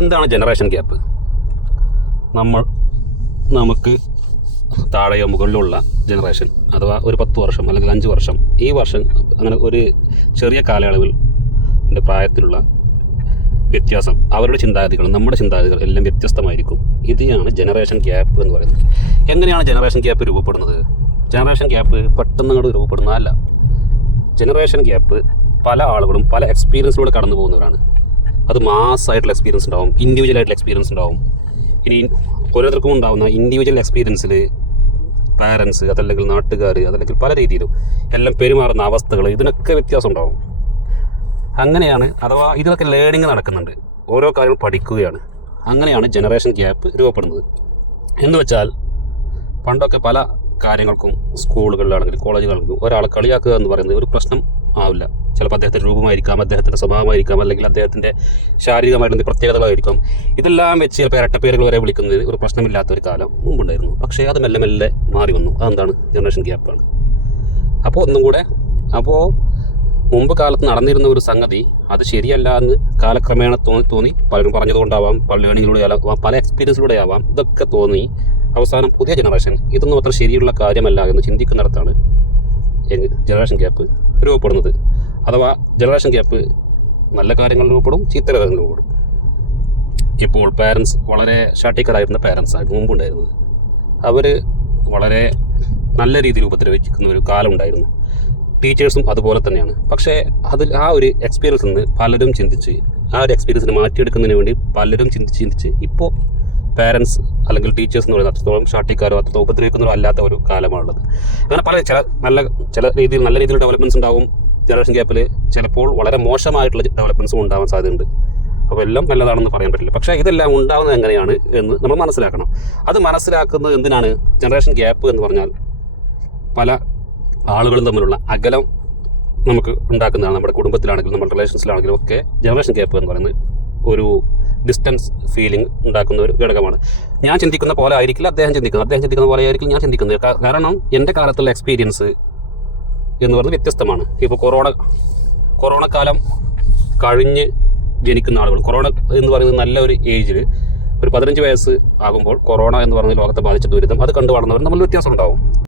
എന്താണ് generation gap? നമുക്ക് താഴെയോ മുകളിലുള്ള ജനറേഷൻ അഥവാ ഒരു 10 വർഷം അല്ലെങ്കിൽ 5 വർഷം ഈ വർഷം അങ്ങനെ ഒരു ചെറിയ കാലയളവിൽ പ്രായത്തിലുള്ള വ്യത്യാസം, അവരുടെ ചിന്താഗതികൾ നമ്മുടെ ചിന്താഗതികൾ എല്ലാം വ്യത്യസ്തമായിരിക്കും. ഇതിനാണ് ജനറേഷൻ ഗ്യാപ്പ് എന്ന് പറയുന്നത്. എങ്ങനെയാണ് ജനറേഷൻ ഗ്യാപ്പ് രൂപപ്പെടുന്നത്? ജനറേഷൻ ഗ്യാപ്പ് പെട്ടെന്ന് അങ്ങോട്ട് രൂപപ്പെടുന്നതല്ല. ജനറേഷൻ ഗ്യാപ്പ് പല ആളുകളും പല എക്സ്പീരിയൻസിലൂടെ കടന്നു പോകുന്നവരാണ്. അത് മാസ്സായിട്ടുള്ള എക്സ്പീരിയൻസ് ഉണ്ടാവും, ഇൻഡിവിജ്വൽ ആയിട്ടുള്ള എക്സ്പീരിയൻസ് ഉണ്ടാവും. ഇനി ഓരോരുത്തർക്കും ഉണ്ടാകുന്ന ഇൻഡിവിജ്വൽ എക്സ്പീരിയൻസിൽ പാരൻസ് അതല്ലെങ്കിൽ നാട്ടുകാർ അതല്ലെങ്കിൽ പല രീതിയിലും എല്ലാം പെരുമാറുന്ന അവസ്ഥകൾ ഇതിനൊക്കെ വ്യത്യാസം ഉണ്ടാവും. അങ്ങനെയാണ്, അഥവാ ഇതിലൊക്കെ ലേണിംഗ് നടക്കുന്നുണ്ട്, ഓരോ കാര്യങ്ങൾ പഠിക്കുകയാണ്. അങ്ങനെയാണ് ജനറേഷൻ ഗ്യാപ്പ് രൂപപ്പെടുന്നത്. എന്ന് വെച്ചാൽ പണ്ടൊക്കെ പല കാര്യങ്ങൾക്കും സ്കൂളുകളിലാണെങ്കിലും കോളേജുകളിലാണെങ്കിലും ഒരാളെ കളിയാക്കുക എന്ന് പറയുന്നത് ഒരു പ്രശ്നം ആവില്ല. ചിലപ്പോൾ അദ്ദേഹത്തിൻ്റെ രൂപമായിരിക്കാം, അദ്ദേഹത്തിൻ്റെ സ്വഭാവമായിരിക്കാം, അല്ലെങ്കിൽ അദ്ദേഹത്തിൻ്റെ ശാരീരികമായിട്ടുള്ള പ്രത്യേകതകളായിരിക്കാം. ഇതെല്ലാം വെച്ച് ചിലപ്പോൾ ഇരട്ടപ്പേരുകൾ വരെ വിളിക്കുന്നത് ഒരു പ്രശ്നമില്ലാത്തൊരു കാലം മുമ്പുണ്ടായിരുന്നു. പക്ഷേ അത് മെല്ലെ മെല്ലെ മാറി വന്നു. അതെന്താണ്? ജനറേഷൻ ഗ്യാപ്പാണ്. അപ്പോൾ ഒന്നും കൂടെ, മുമ്പ് കാലത്ത് നടന്നിരുന്ന ഒരു സംഗതി അത് ശരിയല്ല എന്ന് കാലക്രമേണ തോന്നി പലരും പറഞ്ഞതുകൊണ്ടാവാം, പല ലേണിങ്ങിലൂടെ ആവാം, പല എക്സ്പീരിയൻസിലൂടെ ആവാം, ഇതൊക്കെ തോന്നി അവസാനം പുതിയ ജനറേഷൻ ഇതൊന്നും അത്ര ശരിയുള്ള കാര്യമല്ല എന്ന് ചിന്തിക്കുന്നിടത്താണ് ജനറേഷൻ ഗ്യാപ്പ് രൂപപ്പെടുന്നത്. അഥവാ ജനറേഷൻ ഗ്യാപ്പ് നല്ല കാര്യങ്ങൾ രൂപപ്പെടും, ചീത്ത കാര്യങ്ങൾ രൂപപ്പെടും. ഇപ്പോൾ പാരൻസ് വളരെ ഷാട്ടിക്കറായിരുന്ന പാരൻസായിരുന്നു മുമ്പുണ്ടായിരുന്നത്. അവർ വളരെ നല്ല രീതിയിൽ ഉപദ്രവിക്കുന്ന ഒരു കാലം ഉണ്ടായിരുന്നു. ടീച്ചേഴ്സും അതുപോലെ തന്നെയാണ്. പക്ഷേ അതിൽ ആ ഒരു എക്സ്പീരിയൻസിൽ നിന്ന് പലരും ചിന്തിച്ച് ആ ഒരു എക്സ്പീരിയൻസിനെ മാറ്റിയെടുക്കുന്നതിന് വേണ്ടി പലരും ചിന്തിച്ച് ഇപ്പോൾ പാരൻസ് അല്ലെങ്കിൽ ടീച്ചേഴ്സ് എന്ന് പറയുന്നത് അത്രത്തോളം ഷാട്ടിക്കാരോ അത്രത്തോളം ഉപദ്രവിക്കുന്നതോ അല്ലാത്ത ഒരു കാലമാണുള്ളത്. അങ്ങനെ പല ചില രീതിയിൽ നല്ല രീതിയിൽ ഡെവലപ്മെൻറ്റ്സ് ഉണ്ടാവും ജനറേഷൻ ഗ്യാപ്പിൽ. ചിലപ്പോൾ വളരെ മോശമായിട്ടുള്ള ഡെവലപ്മെൻറ്റ്സും ഉണ്ടാവാൻ സാധ്യതയുണ്ട്. അപ്പോൾ എല്ലാം നല്ലതാണെന്ന് പറയാൻ പറ്റില്ല. പക്ഷേ ഇതെല്ലാം ഉണ്ടാകുന്നത് എങ്ങനെയാണ് എന്ന് നമ്മൾ മനസ്സിലാക്കണം. അത് മനസ്സിലാക്കുന്നത് എന്തിനാണ്? ജനറേഷൻ ഗ്യാപ്പ് എന്ന് പറഞ്ഞാൽ പല ആളുകളും തമ്മിലുള്ള അകലം നമുക്ക് ഉണ്ടാക്കുന്നതാണ്. നമ്മുടെ കുടുംബത്തിലാണെങ്കിലും നമ്മുടെ റിലേഷൻസിലാണെങ്കിലും ഒക്കെ ജനറേഷൻ ഗ്യാപ്പ് എന്ന് പറയുന്നത് ഒരു ഡിസ്റ്റൻസ് ഫീലിംഗ് ഉണ്ടാക്കുന്ന ഒരു ഘടകമാണ്. ഞാൻ ചിന്തിക്കുന്ന പോലെ ആയിരിക്കില്ല അദ്ദേഹം ചിന്തിക്കുന്ന പോലെ ആയിരിക്കും ഞാൻ ചിന്തിക്കുന്നത്. കാരണം എൻ്റെ കാലത്തുള്ള എക്സ്പീരിയൻസ് എന്ന് പറയുന്നത് വ്യത്യസ്തമാണ്. ഇപ്പോൾ കൊറോണ കാലം കഴിഞ്ഞ് ജനിക്കുന്ന ആളുകൾ, കൊറോണ എന്ന് പറയുന്നത് നല്ല ഒരു ഏജിൽ ഒരു 15 വയസ്സ് ആകുമ്പോൾ കൊറോണ എന്ന് പറയുന്ന ലോകത്തെ ബാധിച്ച ദുരിതം അത് കണ്ടു വളർന്നവർ തമ്മിൽ വ്യത്യാസം ഉണ്ടാവും.